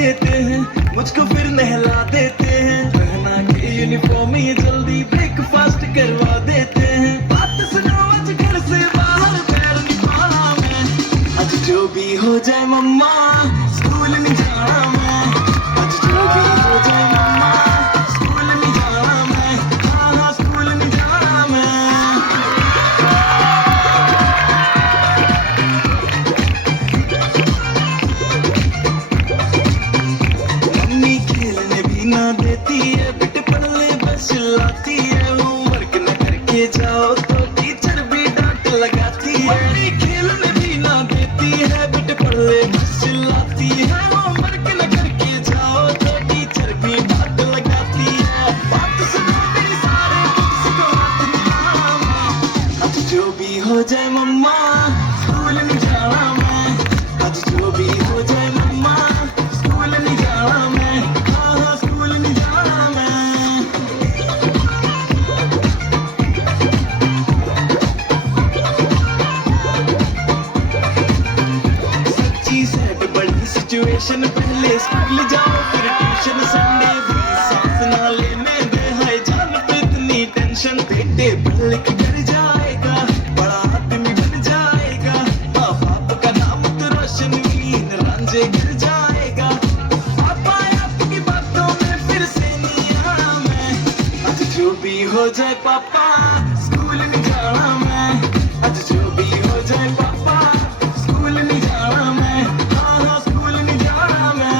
देते हैं, मुझको फिर नहला देते हैं, पहना के यूनिफॉर्म ये जल्दी ब्रेकफास्ट करवा देते हैं। बात सुनो आज घर से बाहर पैर निकाला मैं, आज जो भी हो जाए मम्मा स्कूल नहीं जाना मैं, आज जो भी हो जाए मम्मा स्कूल नहीं जाना मैं, हाँ हाँ स्कूल नहीं जाना मैं। मम्मी खेलने भी ना देती है, बेटे पढ़ ले बस चिल्लाती है, होमवर्क न करके जाओ तो टीचर भी डांट लगाती है। मम्मी खेलने भी ना देती है, बेटे पढ़ ले बस चिल्लाती है, होमवर्क न करके जाओ तो टीचर भी डांट लगाती है। बात सुनो मेरी सारे बुक्स को हाथ निकाला मैं, आज जो भी हो जाए मम्मा स्कूल नहीं जाना मैं, आज जो भी हो जाए मम्मा स्कूल नहीं जाना मैं, हाँ हाँ स्कूल नहीं जाना मैं। सच्ची सैड बड़ी सिचुएशन, पहले स्कूल जाओ फिर ट्यूशन, संडे भी सांस ना लेने दे, हाय जान पे इतनी टेंशन, बेटे पढ़ लिख कर जाएगा बड़ा आदमी बन जाएगा, माँ बाप का नाम तो रोशन वीर रांझे गिर जाएगा। पापा आपकी बातों में फिर से नहीं आना मैं, आज जो भी हो जाए पापा स्कूल नहीं जाना मैं, आज जो भी हो जाए पापा स्कूल नहीं जाना मैं, हाँ हाँ स्कूल नहीं जाना मैं।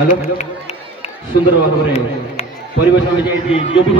हेलो सुंदर भाव में परिवेशन जो भी